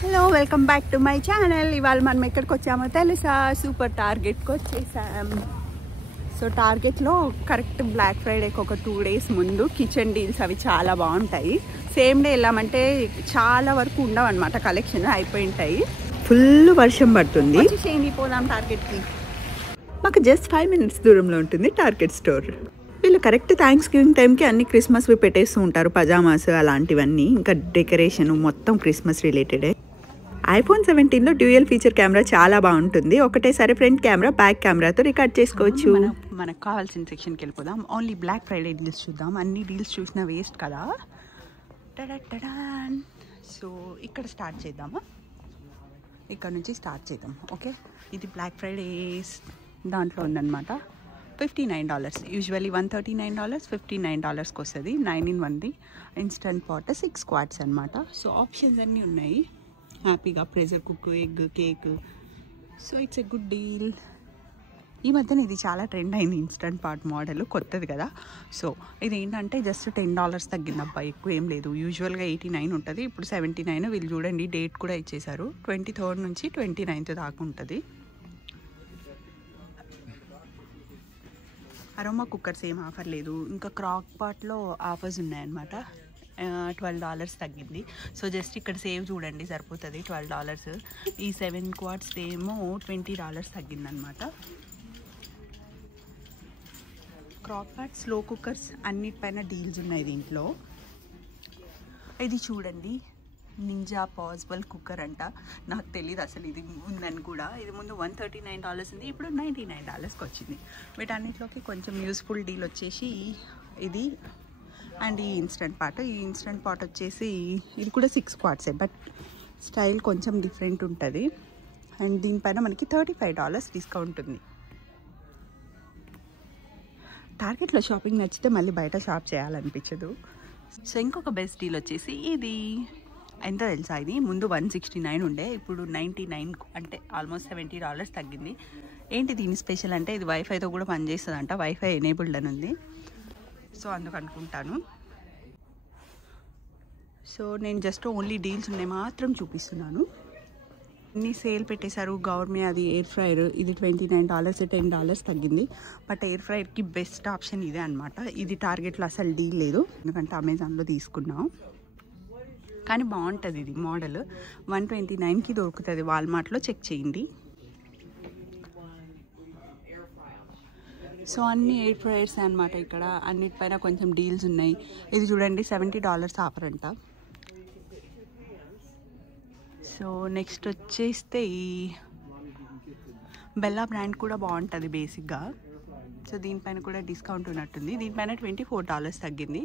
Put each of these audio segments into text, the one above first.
Hello, welcome back to my channel. ఇవాళ మనం ఎక్కడికి వచ్చామో తెలుసా? సూపర్ టార్గెట్కి వచ్చేసాం. సో టార్గెట్లో కరెక్ట్ బ్లాక్ ఫ్రైడేకి ఒక 2 days ముందు కిచెన్ డీల్స్ అవి చాలా బాగుంటాయి. సేమ్ డే వెళ్ళామంటే చాలా వరకు ఉండవు అనమాట, కలెక్షన్ అయిపోయి ఉంటాయి. ఫుల్ వర్షం పడుతుంది. పోదాం టార్గెట్కి. మాకు జస్ట్ 5 minutes దూరంలో ఉంటుంది టార్గెట్ స్టోర్. వీళ్ళు కరెక్ట్ థ్యాంక్స్ గివింగ్ టైంకి అన్ని క్రిస్మస్వి పెట్టేస్తూ ఉంటారు, పజామాస్ అలాంటివన్నీ. ఇంకా డెకరేషన్ మొత్తం క్రిస్మస్ రిలేటెడే. iPhone 17లో డ్యూయల్ ఫీచర్ కెమెరా చాలా బాగుంటుంది. ఒకటేసారి ఫ్రంట్ కెమెరా బ్యాక్ కెమెరాతో రికార్డ్ చేసుకోవచ్చు. మనకు కావాల్సిన సెక్షన్కి వెళ్ళిపోదాం. ఓన్లీ బ్లాక్ ఫ్రైడే డీల్స్ చూద్దాం. అన్ని డీల్స్ చూసినా వేస్ట్ కదా. సో ఇక్కడ స్టార్ట్ చేద్దామా? ఇక్కడ నుంచి స్టార్ట్ చేద్దాం. ఓకే, ఇది బ్లాక్ ఫ్రైడేస్ దాంట్లో ఉందన్నమాట. $59. యూజువల్లీ $139, $59కి వస్తుంది. 9 in 1 ఇన్స్టంట్ పాట్ 6 quarts అనమాట. సో ఆప్షన్స్ అన్నీ ఉన్నాయి హ్యాపీగా. Pressure cook, egg, cake. So it's a good deal. ఈ మధ్యన ఇది చాలా ట్రెండ్ అయింది, ఇన్స్టంట్ పాట్ మోడల్, కొత్తది కదా. సో ఇది ఏంటంటే జస్ట్ $10 తగ్గిందబ్బా, ఎక్కువ ఏం లేదు. యూజువల్గా 89 ఉంటుంది, ఇప్పుడు 79. వీళ్ళు చూడండి డేట్ కూడా ఇచ్చేసారు, 23rd నుంచి 29th దాకా ఉంటుంది. అరోమా కుక్కర్స్ ఏం ఆఫర్ లేదు. ఇంకా క్రాక్ పాట్లో ఆఫర్స్ ఉన్నాయన్నమాట. $12 తగ్గింది. సో జస్ట్ ఇక్కడ సేవ్ చూడండి సరిపోతుంది. $12. ఈ 7 quarts ఏమో $20 తగ్గిందనమాట. క్రాక్ పాట్, స్లో కుక్కర్స్ అన్నిటిపైన డీల్స్ ఉన్నాయి దీంట్లో. ఇది చూడండి, నింజా పాసిబుల్ కుక్కర్ అంట. నాకు తెలియదు అసలు ఇది ఉందని కూడా. ఇది ముందు $139 ఉంది, ఇప్పుడు $99కి వచ్చింది. వీటన్నిటిలోకి కొంచెం యూస్ఫుల్ డీల్ వచ్చేసి ఇది అండ్ ఈ ఇన్స్టెంట్ పాట్. ఈ ఇన్స్టెంట్ పాట్ వచ్చేసి ఇది కూడా 6 quarts, బట్ స్టైల్ కొంచెం డిఫరెంట్ ఉంటుంది. అండ్ దీనిపైన మనకి $35 డిస్కౌంట్ ఉంది. టార్గెట్లో షాపింగ్ నచ్చితే మళ్ళీ బయట షాప్ చేయాలనిపించదు. సో ఇంకొక బెస్ట్ డీల్ వచ్చేసి ఇది ఎంత తెలుసా? ఇది ముందు $169 ఉండే, ఇప్పుడు $99, అంటే ఆల్మోస్ట్ $70 తగ్గింది. ఏంటి దీని స్పెషల్ అంటే ఇది వైఫైతో కూడా పనిచేస్తుంది అంట. వైఫై ఎనేబుల్డ్ అని ఉంది, సో అందుకు అనుకుంటాను. సో నేను జస్ట్ ఓన్లీ డీల్స్ ఉన్నాయి మాత్రం చూపిస్తున్నాను. అన్ని సేల్ పెట్టేశారు. గవర్మే అది ఎయిర్ ఫ్రైయర్, ఇది $29, $10 తగ్గింది. బట్ ఎయిర్ ఫ్రైయర్కి బెస్ట్ ఆప్షన్ ఇదే అనమాట. ఇది టార్గెట్లో అసలు డీల్ లేదు, ఎందుకంటే అమెజాన్లో తీసుకున్నాం. కానీ బాగుంటుంది ఇది మోడల్. 129కి దొరుకుతుంది, వాల్మార్ట్లో చెక్ చేయండి. సో అన్ని ఎయిర్ ఫ్రైయర్స్ అనమాట. ఇక్కడ అన్నిటిపైన కొంచెం డీల్స్ ఉన్నాయి. ఇది చూడండి $70 ఆఫర్ అంట. సో నెక్స్ట్ వచ్చేస్తే ఈ బెల్లా బ్రాండ్ కూడా బాగుంటుంది బేసిక్గా. సో దీనిపైన కూడా డిస్కౌంట్ ఉన్నట్టుంది. దీనిపైన $24 తగ్గింది.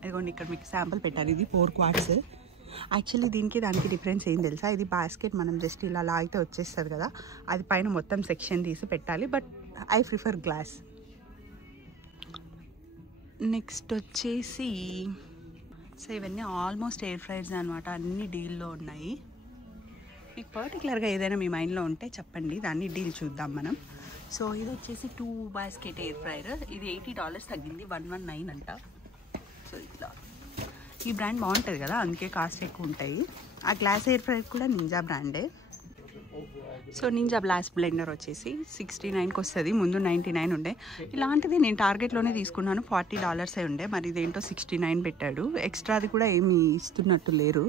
ఇదిగోండి ఇక్కడ మీకు శాంపుల్ పెట్టారు. ఇది 4 quarts. యాక్చువల్లీ దీనికి దానికి డిఫరెన్స్ ఏం తెలుసా? ఇది బాస్కెట్ మనం జస్ట్ ఇలా లాగితే వచ్చేస్తుంది కదా, అది పైన మొత్తం సెక్షన్ తీసి పెట్టాలి. But I prefer glass. Next వచ్చేసి సో ఇవన్నీ ఆల్మోస్ట్ ఎయిర్ ఫ్రైయర్స్ అనమాట. అన్ని డీల్లో ఉన్నాయి. మీకు పర్టికులర్గా ఏదైనా మీ మైండ్లో ఉంటే చెప్పండి, దాన్ని డీల్ చూద్దాం మనం. సో ఇది వచ్చేసి 2 basket ఎయిర్ ఫ్రైయర్. ఇది $80 తగ్గింది, 119 అంట. సో ఇట్లా ఈ బ్రాండ్ బాగుంటుంది కదా, అందుకే కాస్ట్ ఎక్కువ ఉంటాయి. ఆ గ్లాస్ ఎయిర్ ఫ్రైయర్ కూడా నింజా బ్రాండే. సో నింజా బ్లాస్ట్ బ్లెండర్ వచ్చేసి $69కి వస్తుంది, ముందు $99 ఉండే. ఇలాంటిది నేను టార్గెట్లోనే తీసుకున్నాను, $40 ఉండే. మరి ఇదేంటో 69 పెట్టాడు. ఎక్స్ట్రాది కూడా ఏమి ఇస్తున్నట్టు లేరు,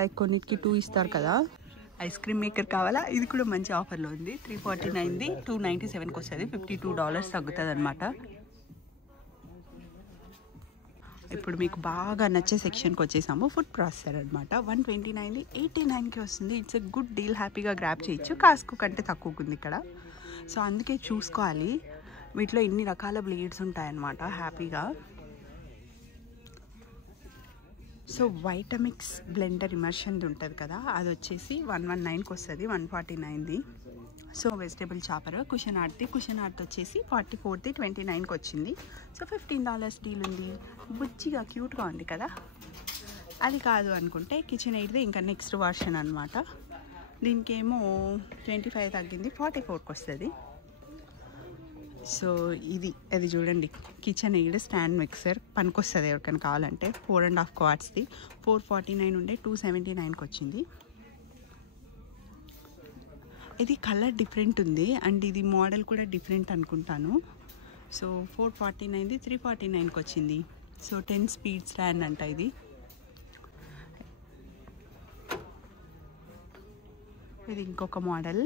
లైక్ కొన్నిటికి 2 ఇస్తారు కదా. ఐస్ క్రీమ్ మేకర్ కావాలా? ఇది కూడా మంచి ఆఫర్లో ఉంది. 349ది $297కి వస్తుంది, $52 తగ్గుతుంది అనమాట. ఇప్పుడు మీకు బాగా నచ్చే సెక్షన్కి వచ్చేసాము. ఫుడ్ ప్రాసెసర్ అనమాట. 129ది $89కి వస్తుంది. ఇట్స్ ఎ గుడ్ డీల్, హ్యాపీగా గ్రాప్ చేయొచ్చు. కాస్కు కంటే తక్కువగా ఉంది ఇక్కడ. సో అందుకే చూసుకోవాలి. వీటిలో ఇన్ని రకాల బ్లేడ్స్ ఉంటాయన్నమాట హ్యాపీగా. సో వైటమిక్స్ బ్లెండర్ ఇమర్షన్ది ఉంటుంది కదా, అది వచ్చేసి 119కి వస్తుంది, 149ది. So vegetable chopper, cushion art వచ్చేసి 44ది 29కి వచ్చింది. సో $15 డీల్ ఉంది. బుజ్జిగా క్యూట్గా ఉంది కదా. అది కాదు అనుకుంటే కిచెన్ ఎయిడ్ది ఇంకా నెక్స్ట్ వర్షన్ అనమాట. దీనికేమో 25 తగ్గింది, 44కి వస్తుంది. సో అది చూడండి, కిచెన్ ఎయిడ్ స్టాండ్ మిక్సర్ పనికొస్తుంది ఎవరికైనా కావాలంటే. 4.5 క్వార్ట్స్ది 449 ఉండే 279కి వచ్చింది. ఇది కలర్ డిఫరెంట్ ఉంది అండ్ ఇది మోడల్ కూడా డిఫరెంట్ అనుకుంటాను. సో 449ది 349కి వచ్చింది. సో 10 స్పీడ్ స్టాండ్ అంట ఇది. ఇది ఇంకొక మోడల్.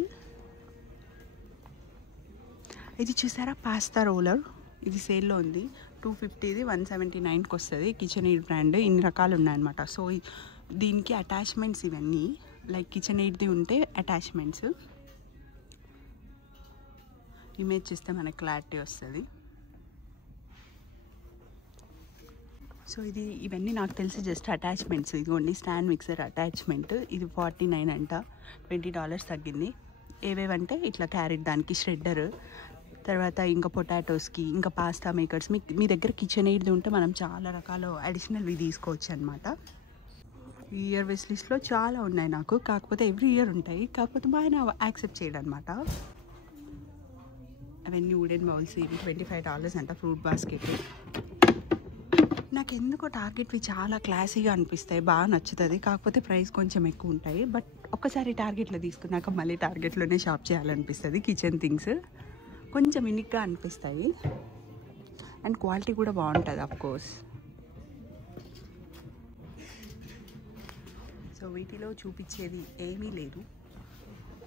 ఇది చూసారా పాస్తా రోలర్, ఇది సేల్లో ఉంది. 250ది 179కి వస్తుంది. Kitchen aid brand. ఇన్ని రకాలు ఉన్నాయన్నమాట. సో దీనికి అటాచ్మెంట్స్ ఇవన్నీ, లైక్ కిచెన్ ఎయిడ్ది ఉంటే అటాచ్మెంట్స్. ఇమేజ్ చూస్తే మనకి క్లారిటీ వస్తుంది. సో ఇవన్నీ నాకు తెలిసి జస్ట్ అటాచ్మెంట్స్. ఇదిగోండి స్టాండ్ మిక్సర్ అటాచ్మెంట్. ఇది 49 అంట, $20 తగ్గింది. ఏవేవంటే ఇట్లా క్యారెట్ దానికి ష్రెడ్డర్, తర్వాత ఇంకా పొటాటోస్కి, ఇంకా పాస్తా మేకర్స్. మీ దగ్గర కిచెన్ ఎయిడ్ది ఉంటే మనం చాలా రకాల అడిషనల్వి తీసుకోవచ్చు అనమాట. ఈ ఇయర్ విష్ లిస్ట్లో చాలా ఉన్నాయి నాకు, కాకపోతే ఎవ్రీ ఇయర్ ఉంటాయి, కాకపోతే మా ఆయన యాక్సెప్ట్ చేయడం అనమాట. అవన్నీ వుడెన్ బౌల్స్. ఇవి $25 అంట. Fruit basket. నాకు ఎందుకో టార్గెట్వి చాలా క్లాసీగా అనిపిస్తాయి, బాగా నచ్చుతుంది. కాకపోతే ప్రైస్ కొంచెం ఎక్కువ ఉంటాయి. బట్ ఒక్కసారి టార్గెట్లో తీసుకున్నాక మళ్ళీ టార్గెట్లోనే షాప్ చేయాలనిపిస్తుంది. కిచెన్ థింగ్స్ కొంచెం యూనిక్గా అనిపిస్తాయి అండ్ క్వాలిటీ కూడా బాగుంటుంది అఫ్కోర్స్. సో వీటిలో చూపించేది ఏమీ లేదు.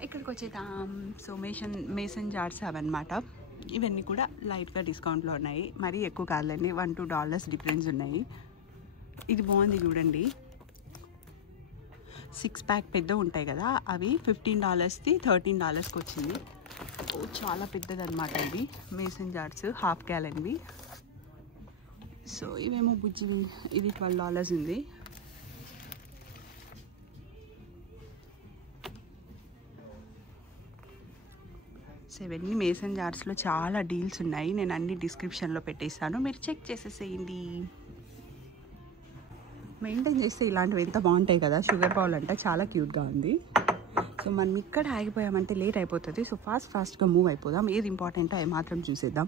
ఇక్కడికి వచ్చేద్దాం. సో మేసన్ జార్స్ అవన్నమాట. ఇవన్నీ కూడా లైట్గా డిస్కౌంట్లో ఉన్నాయి, మరీ ఎక్కువ కాదులేండి. $1-2 డిఫరెన్స్ ఉన్నాయి. ఇది బాగుంది చూడండి. 6 ప్యాక్ పెద్ద ఉంటాయి కదా, అవి $15ది $13కి వచ్చింది. చాలా పెద్దదన్నమాట ఇది. Mason jars ½ గ్యాలన్వి. సో ఇవేమో బుజ్జి. ఇది $12 ఉంది. సో ఇవన్నీ మేసన్ జార్స్లో చాలా డీల్స్ ఉన్నాయి. నేను అన్ని డిస్క్రిప్షన్లో పెట్టేస్తాను, మీరు చెక్ చేసేసేయండి. మెయింటైన్ చేస్తే ఇలాంటివి ఎంత బాగుంటాయి కదా. షుగర్ బౌల్ అంటే చాలా క్యూట్గా ఉంది. సో మనం ఇక్కడ ఆగిపోయామంటే లేట్ అయిపోతుంది. సో ఫాస్ట్గా మూవ్ అయిపోదాం. ఏది ఇంపార్టెంటో అవి మాత్రం చూసేద్దాం.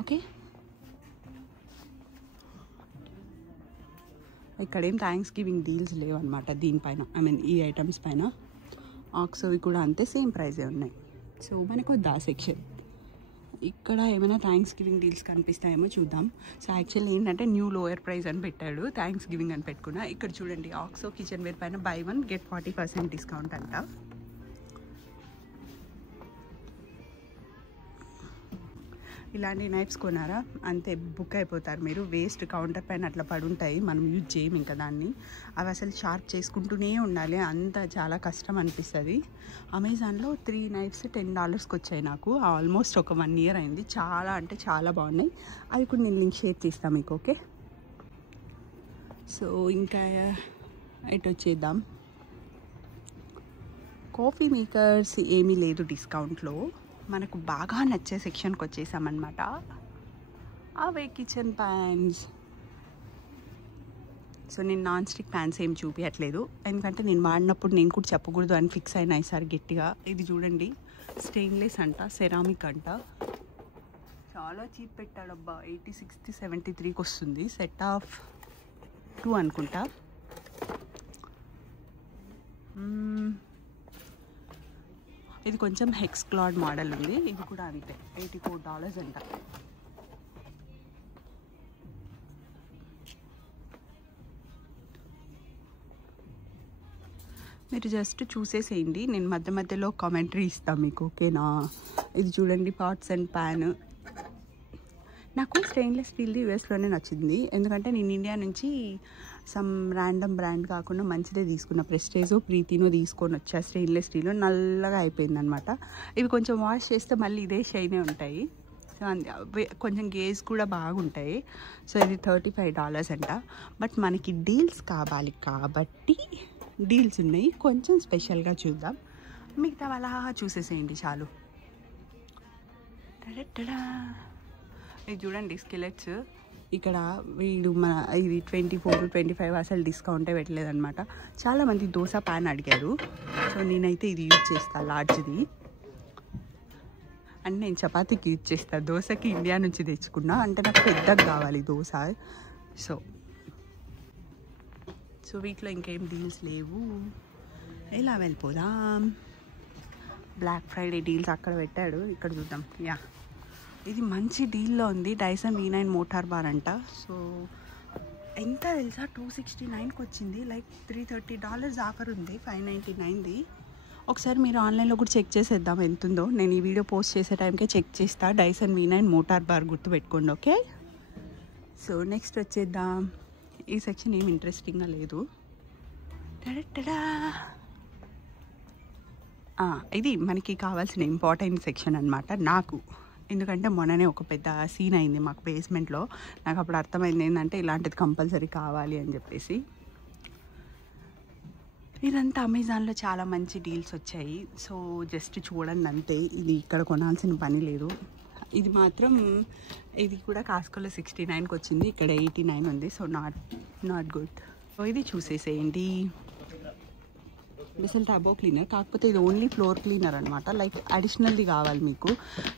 ఓకే, ఇక్కడ ఏం థ్యాంక్స్ గివింగ్ డీల్స్ లేవన్నమాట దీనిపైన. ఈ ఐటమ్స్ పైన. ఆక్సోవి కూడా అంతే, సేమ్ ప్రైజే ఉన్నాయి. సో మనకు దా సెక్షన్. ఇక్కడ ఏమైనా థ్యాంక్స్ గివింగ్ డీల్స్ కనిపిస్తాయేమో చూద్దాం. సో యాక్చువల్లీ ఏంటంటే న్యూ లోయర్ ప్రైస్ అని పెట్టాడు, థ్యాంక్స్ గివింగ్ అని పెట్టుకున్నా. ఇక్కడ చూడండి, ఆక్సో కిచెన్ వేర్ పైన buy 1 get 40% డిస్కౌంట్ అంట. ఇలాంటి నైఫ్స్ కొనారా అంతే, బుక్ అయిపోతారు మీరు. వేస్ట్ కౌంటర్ పైన అట్లా పడుంటాయి, మనం యూజ్ చేయం ఇంకా దాన్ని. అవి అసలు షార్ప్ చేసుకుంటూనే ఉండాలి, అంత చాలా కష్టం అనిపిస్తుంది. అమెజాన్లో 3 నైఫ్స్ $10కి వచ్చాయి నాకు. ఆల్మోస్ట్ ఒక 1 year అయింది. చాలా అంటే చాలా బాగున్నాయి. అవి కూడా నేను లింక్ షేర్ చేస్తాను మీకు. ఓకే, సో ఇంకా ఇటు వచ్చేద్దాం. కాఫీ మేకర్స్ ఏమీ లేదు డిస్కౌంట్లో. మనకు బాగా నచ్చే సెక్షన్కి వచ్చేసామన్నమాట. అవే కిచెన్ ప్యాన్స్. సో నేను నాన్ స్టిక్ ప్యాన్స్ ఏం చూపించట్లేదు, ఎందుకంటే నేను వాడినప్పుడు నేను కూడా చెప్పకూడదు అని ఫిక్స్ అయినా ఈసారి గట్టిగా. ఇది చూడండి, స్టెయిన్లెస్ అంట, సెరామిక్ అంట. చాలా చీప్ పెట్టాడబ్బా. 86కి 73కి వస్తుంది. సెట్ ఆఫ్ 2 అనుకుంటా. ఇది కొంచెం హెక్స్ క్లాడ్ మోడల్ ఉంది. ఇది కూడా అంతే, $84 అంట. మీరు జస్ట్ చూసేసేయండి, నేను మధ్య మధ్యలో కామెంటరీ ఇస్తాను మీకు. ఓకేనా? ఇది చూడండి, పాట్స్ అండ్ ప్యాన్. నాకు స్టెయిన్లెస్ స్టీల్ది యూఎస్లోనే నచ్చింది, ఎందుకంటే నేను ఇండియా నుంచి సమ్ ర్యాండమ్ బ్రాండ్ కాకుండా మంచిదే తీసుకున్న. ప్రెస్టేజో ప్రీతినో తీసుకొని వచ్చా. స్టెయిన్లెస్ స్టీల్ నల్లగా అయిపోయిందనమాట. ఇవి కొంచెం వాష్ చేస్తే మళ్ళీ ఇదే షైనే ఉంటాయి. సో కొంచెం గేజ్ కూడా బాగుంటాయి. సో ఇది $35 అంట. బట్ మనకి డీల్స్ కావాలి కాబట్టి డీల్స్ ఉన్నాయి. కొంచెం స్పెషల్గా చూద్దాం, మిగతా అలా చూసేసేయండి చాలు. ఇది చూడండి, స్కెలెట్స్. ఇక్కడ వీడు ఇది 24-25 అసలు డిస్కౌంటే పెట్టలేదన్నమాట. చాలామంది దోశ ప్యాన్ అడిగారు. సో నేనైతే ఇది యూజ్ చేస్తాను, లార్జ్ది. అండ్ నేను చపాతీకి యూజ్ చేస్తాను, దోశకి ఇండియా నుంచి తెచ్చుకున్నా, అంటే నాకు పెద్దగా కావాలి దోశ. సో వీటిలో ఇంకేం డీల్స్ లేవు, ఇలా వెళ్ళిపోదాం. బ్లాక్ ఫ్రైడే డీల్స్ అక్కడ పెట్టాడు, ఇక్కడ చూద్దాం. యా, ఇది మంచి డీల్లో ఉంది. డైసన్ V9 మోటార్ బార్ అంట. సో ఎంత తెలుసా, 269కి వచ్చింది. లైక్ $330 ఆఫర్ ఉంది, 599ది. ఒకసారి మీరు ఆన్లైన్లో కూడా చెక్ చేసేద్దాం ఎంత ఉందో. నేను ఈ వీడియో పోస్ట్ చేసే టైంకే చెక్ చేస్తా. డైసన్ V9 మోటార్ బార్ గుర్తుపెట్టుకోండి, ఓకే? సో నెక్స్ట్ వచ్చేద్దాం. ఈ సెక్షన్ ఏమి ఇంట్రెస్టింగ్గా లేదు. ఇది మనకి కావాల్సిన ఇంపార్టెంట్ సెక్షన్ అనమాట నాకు. ఎందుకంటే మొన్ననే ఒక పెద్ద సీన్ అయింది మాకు బేస్మెంట్లో. నాకు అప్పుడు అర్థమైంది ఏంటంటే ఇలాంటిది కంపల్సరీ కావాలి అని చెప్పేసి. ఇదంతా అమెజాన్లో చాలా మంచి డీల్స్ వచ్చాయి. సో జస్ట్ చూడండి అంతే, ఇది ఇక్కడ కొనాల్సిన పని లేదు. ఇది మాత్రం, ఇది కూడా కాస్కోలో 69కి వచ్చింది, ఇక్కడ 89 ఉంది. So not good. సో ఇది చూసేసేయండి. అసలు టబో క్లీనర్, కాకపోతే ఇది ఓన్లీ ఫ్లోర్ క్లీనర్ అనమాట. లైక్ అడిషనల్ది కావాలి మీకు,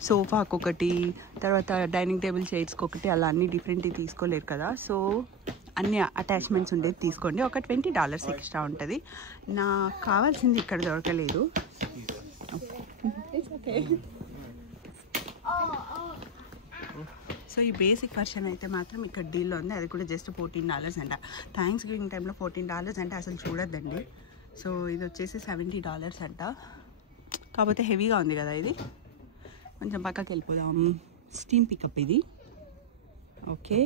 సోఫాకి ఒకటి, తర్వాత డైనింగ్ టేబుల్ చైర్స్కి ఒకటి, అలా అన్ని డిఫరెంట్ తీసుకోలేరు కదా. సో అన్ని అటాచ్మెంట్స్ ఉండేది తీసుకోండి. ఒక $20 ఎక్స్ట్రా ఉంటుంది. నాకు కావాల్సింది ఇక్కడ దొరకలేదు. సో ఈ బేసిక్ వర్షన్ అయితే మాత్రం ఇక్కడ డీల్లో ఉంది. అది కూడా జస్ట్ $14 అంట. థ్యాంక్స్ గివింగ్ టైంలో $14 అంటే అసలు చూడొద్దండి. సో ఇది వచ్చేసి $70 అంట. కాకపోతే హెవీగా ఉంది కదా ఇది. కొంచెం పక్కకి వెళ్ళిపోదాం. స్టీమ్ పికప్ ఇది, ఓకే.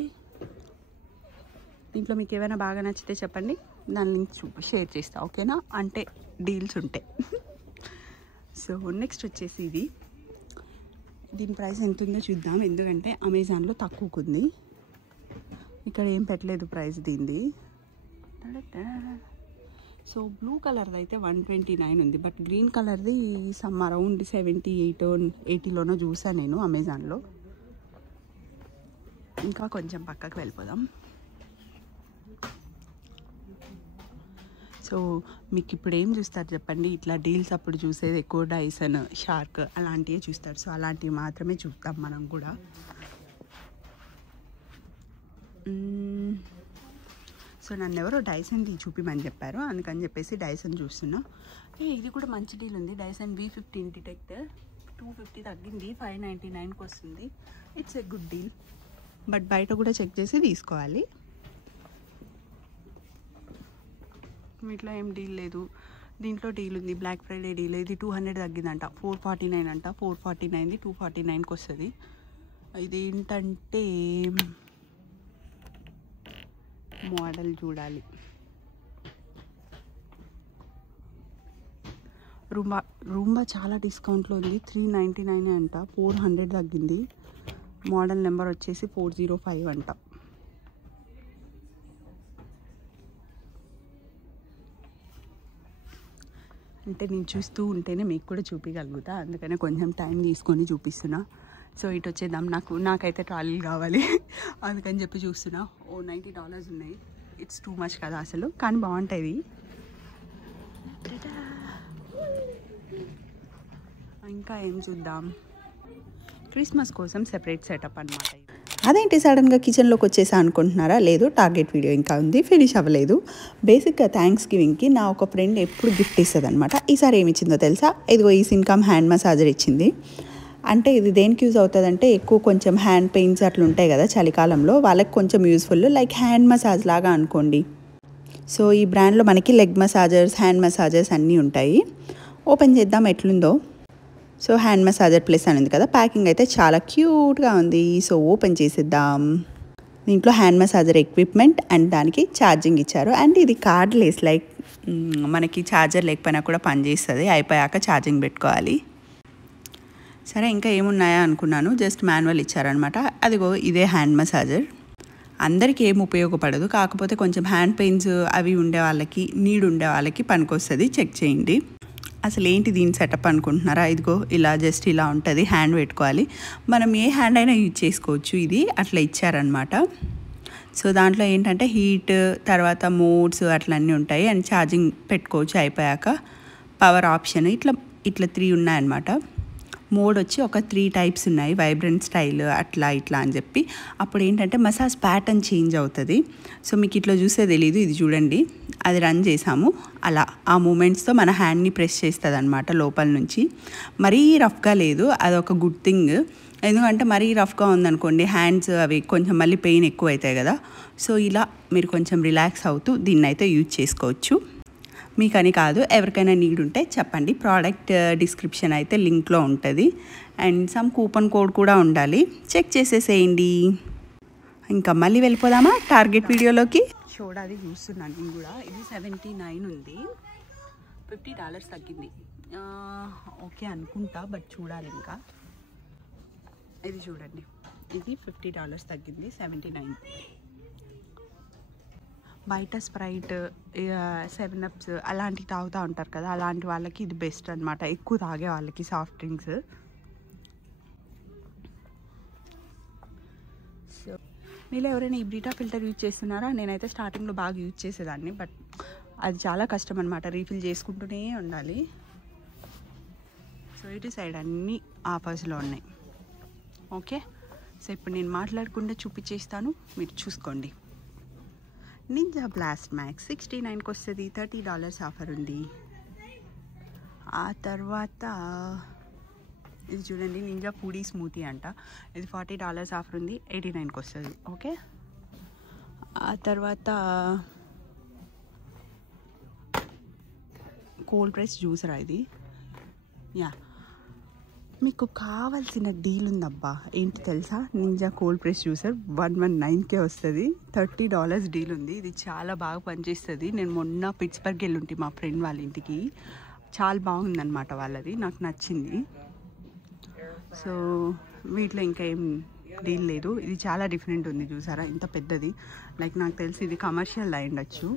దీంట్లో మీకు ఏమైనా బాగా నచ్చితే చెప్పండి, దాని లింక్ షేర్ చేస్తా, ఓకేనా? అంటే డీల్స్ ఉంటాయి. సో నెక్స్ట్ వచ్చేసి ఇది, దీని ప్రైస్ ఎంత ఉందో చూద్దాం. ఎందుకంటే అమెజాన్లో తక్కువకు ఉంది, ఇక్కడ ఏం పెట్టలేదు ప్రైస్ దీనిది. సో బ్లూ కలర్ది అయితే 129 ఉంది, బట్ గ్రీన్ కలర్ది సమ్ అరౌండ్ 78-80లోనో చూసాను నేను అమెజాన్లో. ఇంకా కొంచెం పక్కకు వెళ్ళిపోదాం. సో మీకు ఇప్పుడు ఏం చూస్తారు చెప్పండి? ఇట్లా డీల్స్ అప్పుడు చూసేది ఎక్కువ డైసన్, షార్క్ అలాంటివే చూస్తారు. సో అలాంటివి మాత్రమే చూస్తాం మనం కూడా. సో నన్ను ఎవరో డైసన్ది చూపిమని చెప్పారు, అందుకని చెప్పేసి డైసన్ చూస్తున్నా. ఇది కూడా మంచి డీల్ ఉంది. డైసన్ V15 డిటెక్టర్ $250 తగ్గింది, 599కి వస్తుంది. It's a good deal, but బయట కూడా చెక్ చేసి తీసుకోవాలి. వీటిలో ఏం డీల్ లేదు. దీంట్లో డీల్ ఉంది, బ్లాక్ ఫ్రైడే డీల్. ఇది 200 తగ్గిందంట, 449 అంట. 449ది 249కి వస్తుంది. ఇది ఏంటంటే మోడల్ చూడాలి. రూంబా చాలా డిస్కౌంట్లో ఉంది, 399 అంట. 400 తగ్గింది. మోడల్ నెంబర్ వచ్చేసి 405 అంట. అంటే నేను చూస్తూ ఉంటేనే మీకు కూడా చూపించగలుగుతా, అందుకనే కొంచెం టైం తీసుకొని చూపిస్తున్నా. సో ఇటు వచ్చేద్దాం. నాకైతే ట్రాలీలు కావాలి, అందుకని చెప్పి చూస్తున్నా. $90 ఉన్నాయి. ఇట్స్ టూ మచ్ కదా అసలు, కానీ బాగుంటుంది. ఇంకా ఏం చూద్దాం? క్రిస్మస్ కోసం సెపరేట్ సెటప్ అనమాట. అదేంటి సడన్గా కిచెన్లోకి వచ్చేసా అనుకుంటున్నారా? లేదు, టార్గెట్ వీడియో ఇంకా ఉంది, ఫినిష్ అవ్వలేదు. బేసిక్గా థ్యాంక్స్ గివింగ్కి నా ఒక ఫ్రెండ్ ఎప్పుడు గిఫ్ట్ ఇస్తుంది అనమాట. ఈసారి ఏమి ఇచ్చిందో తెలుసా? ఇదిగో ఈ సిన్కామ్ హ్యాండ్ మసాజర్ ఇచ్చింది. అంటే ఇది దేనికి యూజ్ అవుతుందంటే, ఎక్కువ కొంచెం హ్యాండ్ పెయిన్స్ అట్లా ఉంటాయి కదా చలికాలంలో, వాళ్ళకి కొంచెం యూస్ఫుల్, లైక్ హ్యాండ్ మసాజ్ లాగా అనుకోండి. సో ఈ బ్రాండ్లో మనకి లెగ్ మసాజర్స్, హ్యాండ్ మసాజర్స్ అన్నీ ఉంటాయి. ఓపెన్ చేద్దాం ఎట్లుందో. సో హ్యాండ్ మసాజర్ ప్లస్ అని ఉంది కదా, ప్యాకింగ్ అయితే చాలా క్యూట్గా ఉంది. సో ఓపెన్ చేసేద్దాం. దీంట్లో హ్యాండ్ మసాజర్ ఎక్విప్మెంట్ అండ్ దానికి ఛార్జింగ్ ఇచ్చారు. అండ్ ఇది కార్డ్లెస్, లైక్ మనకి ఛార్జర్ లేకపోయినా కూడా పనిచేస్తుంది. అయిపోయాక ఛార్జింగ్ పెట్టుకోవాలి. సరే ఇంకా ఏమున్నాయా అనుకున్నాను, జస్ట్ మాన్యువల్ ఇచ్చారనమాట. అదిగో ఇదే హ్యాండ్ మసాజర్. అందరికీ ఏం ఉపయోగపడదు, కాకపోతే కొంచెం హ్యాండ్ పెయిన్స్ అవి ఉండే వాళ్ళకి, నీడ్ ఉండే వాళ్ళకి పనికొస్తుంది. చెక్ చేయండి. అసలు ఏంటి దీని సెటప్ అనుకుంటున్నారా? ఇదిగో ఇలా జస్ట్ ఇలా ఉంటుంది, హ్యాండ్ పెట్టుకోవాలి. మనం ఏ హ్యాండ్ అయినా యూజ్ చేసుకోవచ్చు. ఇది అట్లా ఇచ్చారనమాట. సో దాంట్లో ఏంటంటే హీట్, తర్వాత మోడ్స్ అట్లన్నీ ఉంటాయి. అండ్ ఛార్జింగ్ పెట్టుకోవచ్చు అయిపోయాక. పవర్ ఆప్షన్ ఇట్లా 3 ఉన్నాయన్నమాట. మోడ్ వచ్చి ఒక 3 టైప్స్ ఉన్నాయి, వైబ్రెంట్ స్టైల్ అట్లా ఇట్లా అని చెప్పి. అప్పుడు ఏంటంటే మసాజ్ ప్యాటర్న్ చేంజ్ అవుతుంది. సో మీకు ఇట్లా చూస్తే తెలీదు, ఇది చూడండి, అది రన్ చేసాము, అలా ఆ మూమెంట్స్తో మన హ్యాండ్ని ప్రెస్ చేస్తుంది అనమాట లోపల నుంచి. మరీ రఫ్గా లేదు, అదొక గుడ్ థింగ్. ఎందుకంటే మరీ రఫ్గా ఉందనుకోండి హ్యాండ్స్ అవి కొంచెం మళ్ళీ పెయిన్ ఎక్కువ అవుతాయి కదా. సో ఇలా మీరు కొంచెం రిలాక్స్ అవుతూ దీన్ని అయితే యూజ్ చేసుకోవచ్చు. మీకని కాదు, ఎవరికైనా నీడ్ ఉంటే చెప్పండి. ప్రోడక్ట్ డిస్క్రిప్షన్ అయితే లింక్లో ఉంటుంది. అండ్ సమ్ కూపన్ కోడ్ కూడా ఉండాలి, చెక్ చేసేసేయండి. ఇంకా మళ్ళీ వెళ్ళిపోదామా టార్గెట్ వీడియోలోకి. చూడాలి చూస్తున్నాను నేను కూడా. ఇది 79 ఉంది, $50 తగ్గింది. ఓకే అనుకుంటా, బట్ చూడాలి ఇంకా. ఇది చూడండి, ఇది $50 తగ్గింది, 79. బయట స్ప్రైట్, 7అప్స్ అలాంటివి తాగుతూ ఉంటారు కదా, అలాంటి వాళ్ళకి ఇది బెస్ట్ అనమాట, ఎక్కువ తాగే వాళ్ళకి సాఫ్ట్ డ్రింక్స్. సో మీరు ఎవరైనా ఈ బ్రీటా ఫిల్టర్ యూజ్ చేస్తున్నారా? నేనైతే స్టార్టింగ్లో బాగా యూజ్ చేసేదాన్ని, బట్ అది చాలా కష్టం అనమాట, రీఫిల్ చేసుకుంటూనే ఉండాలి. సో ఇటు సైడ్ అన్నీ ఆఫర్స్లో ఉన్నాయి. ఓకే, సో ఇప్పుడు నేను మాట్లాడకుండా చూపించేస్తాను, మీరు చూసుకోండి. నింజా బ్లాస్ట్ మ్యాక్స్ 69కి వస్తుంది, $30 ఆఫర్ ఉంది. ఆ తర్వాత ఇది చూడండి, నింజా ఫుడీ స్మూతీ అంట, ఇది $40 ఆఫర్ ఉంది, 89కి వస్తుంది. ఓకే, ఆ తర్వాత కోల్డ్ ప్రెస్ జ్యూసరా ఇది, యా. మీకు కావాల్సిన డీల్ ఉందబ్బా, ఏంటి తెలుసా? నింజా కోల్డ్ ప్రెస్ జ్యూసర్ 119కే వస్తుంది, $30 డీల్ ఉంది. ఇది చాలా బాగా పనిచేస్తుంది. నేను మొన్న పిట్స్బర్గ్ వెళ్ళుంటే మా ఫ్రెండ్ వాళ్ళ ఇంటికి, చాలా బాగుందన్నమాట వాళ్ళది, నాకు నచ్చింది. సో వీటిలో ఇంకా ఏం డీల్ లేదు, ఇది చాలా డిఫరెంట్ ఉంది చూసారా, ఇంత పెద్దది. లైక్ నాకు తెలిసి ఇది కమర్షియల్ అయి ఉండొచ్చు.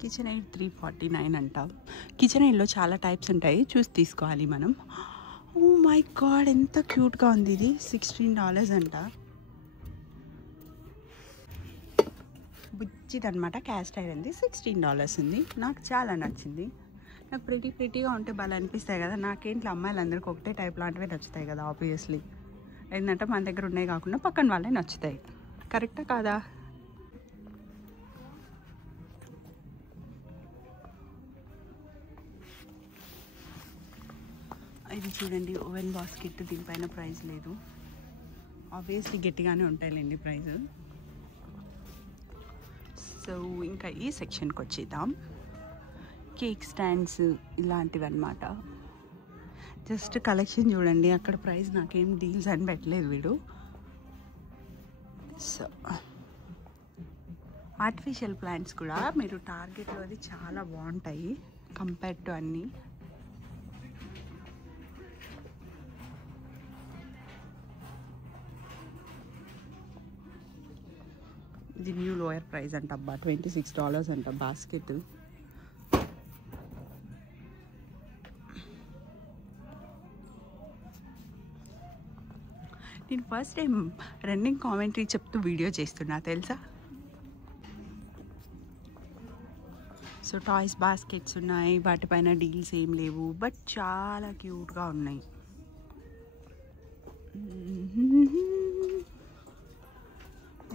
కిచెన్ ఎయిడ్ 349 అంట. కిచెన్ ఎయిడ్లో చాలా టైప్స్ ఉంటాయి, చూసి తీసుకోవాలి మనం. ఓ మై గాడ్, ఎంత క్యూట్గా ఉంది ఇది, $16 అంట. బుజ్జిది అనమాట, క్యాస్ట్ ఐరన్ది, $16 ఉంది. నాకు చాలా నచ్చింది. నాకు ప్రిటీగా ఉంటే బాగా అనిపిస్తాయి కదా, నాకేంట్లో అమ్మాయిలందరికీ ఒకటే టైప్ లాంటివే నచ్చుతాయి కదా ఆబ్వియస్లీ. ఏంటంటే మన దగ్గర ఉన్నాయి కాకుండా పక్కన వాళ్ళే నచ్చుతాయి, కరెక్టా కాదా? ఇది చూడండి, ఓవెన్ బాస్కెట్, దీనిపైన ప్రైస్ లేదు, ఆబ్వియస్లీ గట్టిగానే ఉంటాయిలేండి ప్రైస్. సో ఇంకా ఈ సెక్షన్కి వచ్చేద్దాం. కేక్ స్టాండ్స్ ఇలాంటివి అన్నమాట. జస్ట్ కలెక్షన్ చూడండి, అక్కడ ప్రైస్ నాకేం డీల్స్ అని పెట్టలేదు వీడు. సో ఆర్టిఫిషియల్ ప్లాంట్స్ కూడా మీరు టార్గెట్లో అది చాలా బాగుంటాయి కంపేర్ టు అన్నీ. ఇది న్యూ లోయర్ ప్రైస్ అంట అబ్బా, $26 అంట బాస్కెట్. నేను ఫస్ట్ టైం రన్నింగ్ కామెంటరీ చెప్తూ వీడియో చేస్తున్నా తెలుసా. సో టాయ్స్ బాస్కెట్స్ ఉన్నాయి, వాటిపైన డీల్స్ ఏం లేవు, బట్ చాలా క్యూట్గా ఉన్నాయి.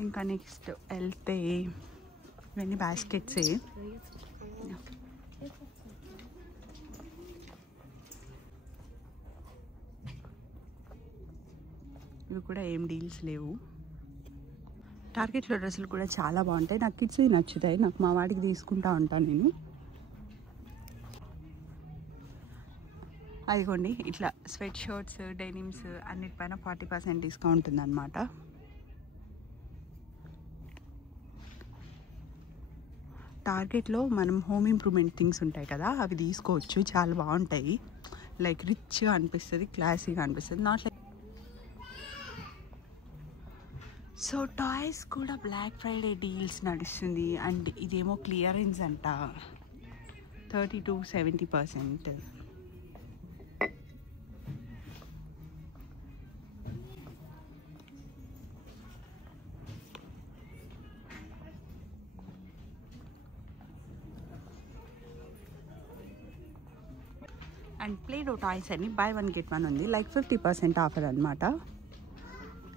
ఇంకా నెక్స్ట్ వెళ్తే ఇవన్నీ బాస్కెట్సే. ఇవి కూడా ఏం డీల్స్ లేవు. టార్గెట్లో డ్రెస్సులు కూడా చాలా బాగుంటాయి, నాకు కిడ్స్ నచ్చుతాయి, నాకు మా వాడికి తీసుకుంటా ఉంటాను నేను. అదిగోండి ఇట్లా స్వెట్ షర్ట్స్, డెనిమ్స్ అన్నిటిపైన 40% డిస్కౌంట్ ఉందన్నమాట. టార్గెట్లో మనం హోమ్ ఇంప్రూవ్మెంట్ థింగ్స్ ఉంటాయి కదా, అవి తీసుకోవచ్చు, చాలా బాగుంటాయి. లైక్ రిచ్గా అనిపిస్తుంది, క్లాసీగా అనిపిస్తుంది, నాట్ లైక్. సో టాయ్స్ కూడా బ్లాక్ ఫ్రైడే డీల్స్ నడుస్తుంది. అండ్ ఇదేమో క్లియరెన్స్ అంట, 30 to 70%. And play doh toys అని బై 1 get 1 ఉంది, లైక్ 50% ఆఫర్ అనమాట.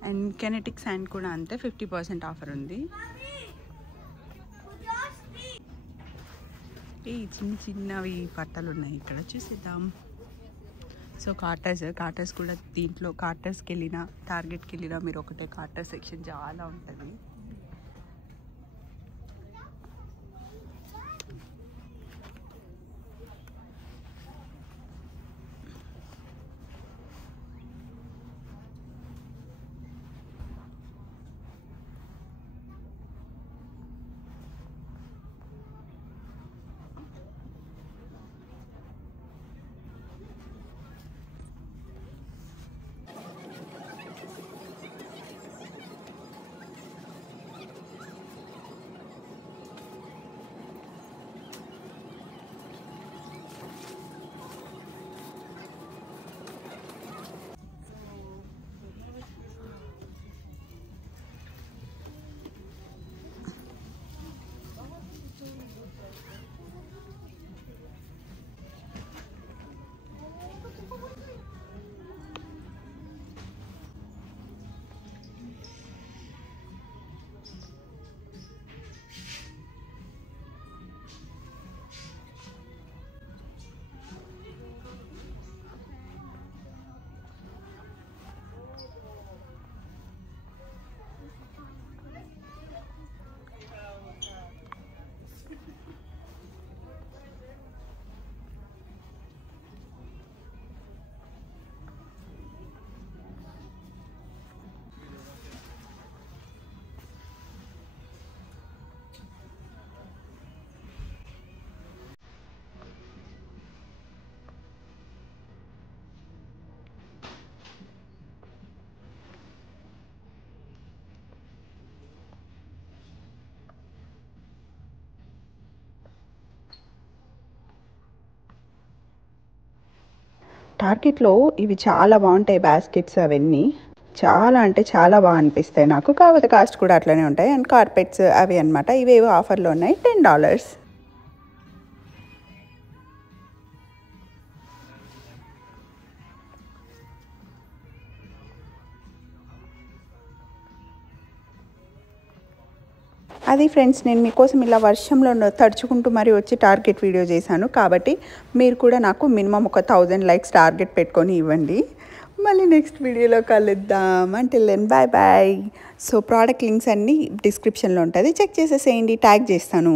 అండ్ కెనెటిక్ శాండ్ కూడా అంతే 50% ఆఫర్ ఉంది. ఈ చిన్న చిన్నవి పట్టలు ఉన్నాయి ఇక్కడ, చూసేద్దాం. సో కార్టర్స్ కూడా దీంట్లో కార్టర్స్కి వెళ్ళినా టార్గెట్కి వెళ్ళినా మీరు ఒకటే కార్టర్ సెక్షన్ చాలా ఉంటుంది. టార్గెట్లో ఇవి చాలా బాగుంటాయి, బాస్కెట్స్ అవన్నీ చాలా అంటే చాలా బాగా అనిపిస్తాయి నాకు. కాకపోతే కాస్ట్ కూడా అట్లనే ఉంటాయి. అండ్ కార్పెట్స్ అవి అనమాట, ఇవేవో ఆఫర్లో ఉన్నాయి, $10. అది ఫ్రెండ్స్, నేను మీకోసం ఇలా వర్షంలో తడుచుకుంటూ మరీ వచ్చి టార్గెట్ వీడియో చేశాను. కాబట్టి మీరు కూడా నాకు మినిమం ఒక 1000 likes టార్గెట్ పెట్టుకొని ఇవ్వండి. మళ్ళీ నెక్స్ట్ వీడియోలో కలుద్దాం. Until then bye bye. So product links అన్నీ డిస్క్రిప్షన్లో ఉంటుంది, చెక్ చేసేసేయండి, ట్యాగ్ చేస్తాను.